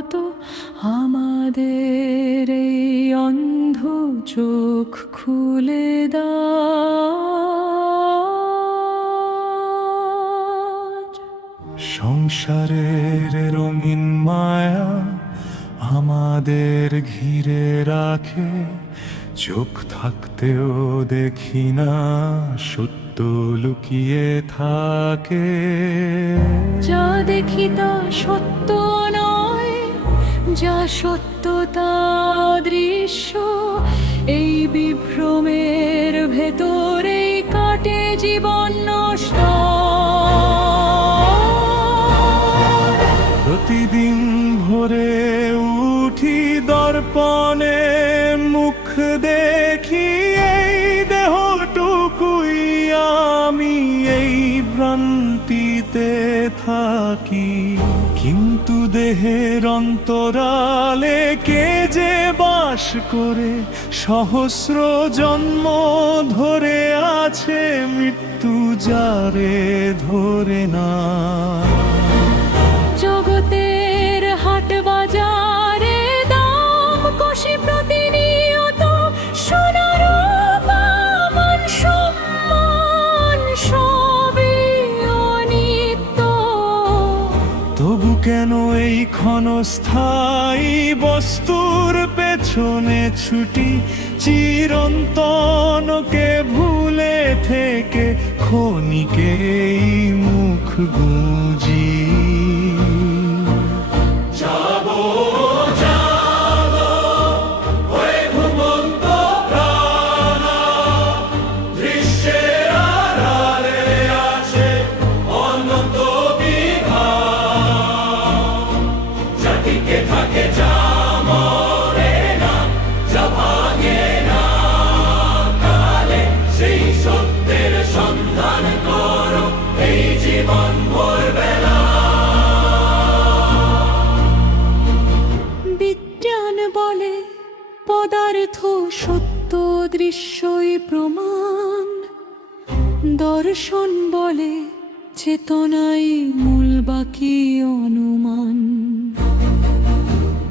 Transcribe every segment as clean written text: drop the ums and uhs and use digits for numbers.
মতো আমাদের এই অন্ধ চোখ খুলে দাও। সংসারের রঙিন মায়া আমাদের ঘিরে রাখে, চোখ থাকতেও দেখি না সত্য লুকিয়ে থাকে। যা দেখি তা সত্য নয়, যা সত্য তা দৃশ্য। এই বিভ্রমের ভেতরে কাটে জীবন নষ্ট। প্রতিদিন ভোরে উঠি দর্পণে মুখ দেখি, এই দেহটুকুই আমি এই ভ্রান্তিতে থাকি। কিন্তু দেহের অন্তরালে কে যে বাস করে সহস্র জন্ম ধরে আছে, মৃত্যু যারে ধরে না। জগতের হাট বাজারে দাম কষে প্রতিনিয়ত, সোনার মান সম্মান সবই অনিত্য। তবু কেন এই ক্ষণস্থায়ী বস্তুর পেছনে ছুটি, চিরন্তনকে ভুলে থেকে ক্ষণিকে এই মুখ গুঁজি। বিজ্ঞান বলে পদার্থ সত্য দৃশ্যই প্রমাণ, দর্শন বলে চেতনাই মূল বাকি অনুমান।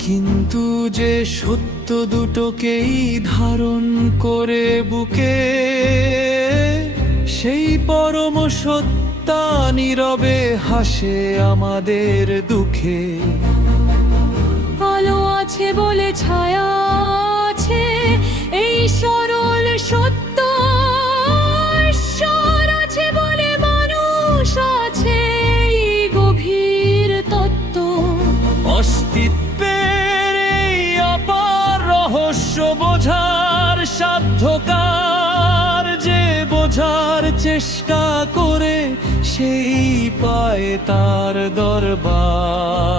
কিন্তু যে সত্য দুটোকেই ধারণ করে বুকে, সেই পরম সত্তা নীরবে হাসে আমাদের দুঃখে। আলো আছে বলে ছায়া আছে, এই সরল সত্য। ঈশ্বর আছে বলে মানুষ আছে, এই গভীর তত্ত্ব। অস্তিত্বের এই অপার রহস্য বোঝার সাধ্যকার, যে বোঝার চেষ্টা করে সেই পায় তার দরবার।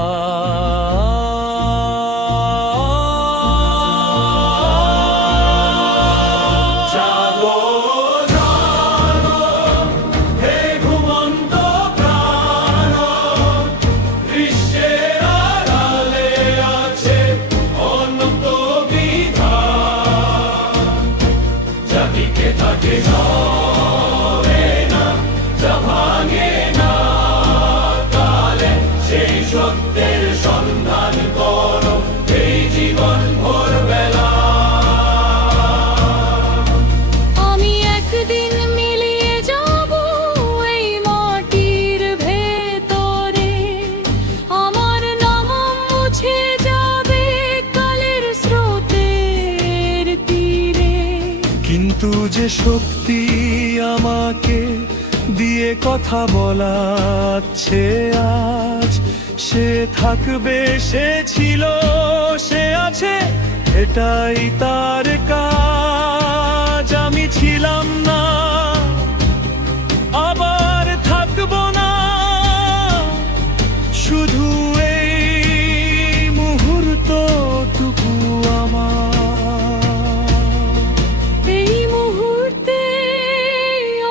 আমি একদিন মিলিয়ে যাব এই মাটির ভেতরে, আমার নাম মুছে যাবে কালের স্রোতের তীরে। কিন্তু যে শক্তি আমাকে দিয়ে কথা বলাচ্ছে আজ, সে থাকবে, সে ছিল, সে আছে, এটাই তার কাজ। আমি ছিলাম না, আবার থাকবো না, শুধু এই মুহূর্তটুকু আমার। এই মুহূর্তে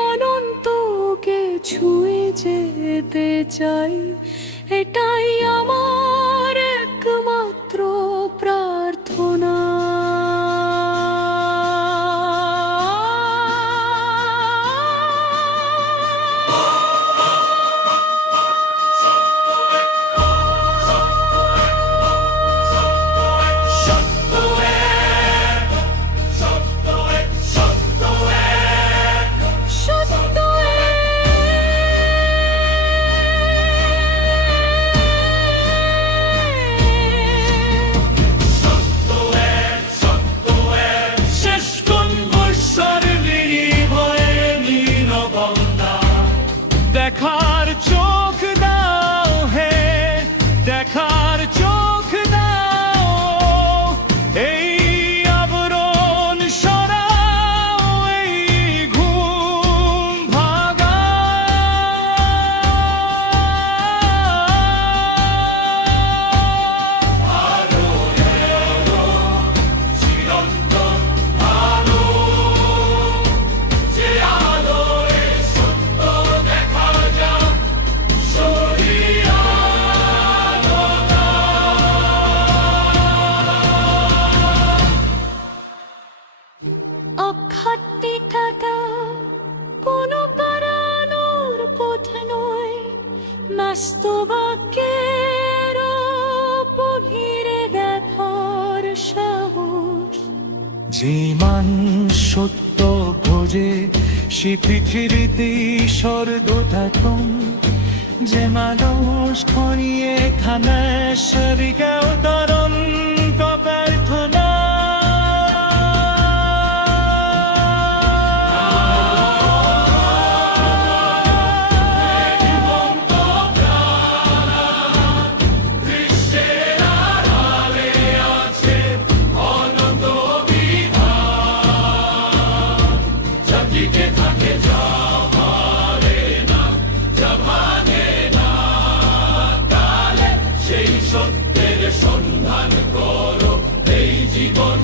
অনন্তকে ছুঁয়ে যেতে চাই, এটাই আমার একমাত্র প্রার্থনা। যে মান সত্য খোঁজে সে পৃথিবীতে স্বর্গতাতম যে মানুষ খনিয়ে খানা শরিকাও তরণ প্রার্থনা সত্যের সন্ধান করো এই জীবন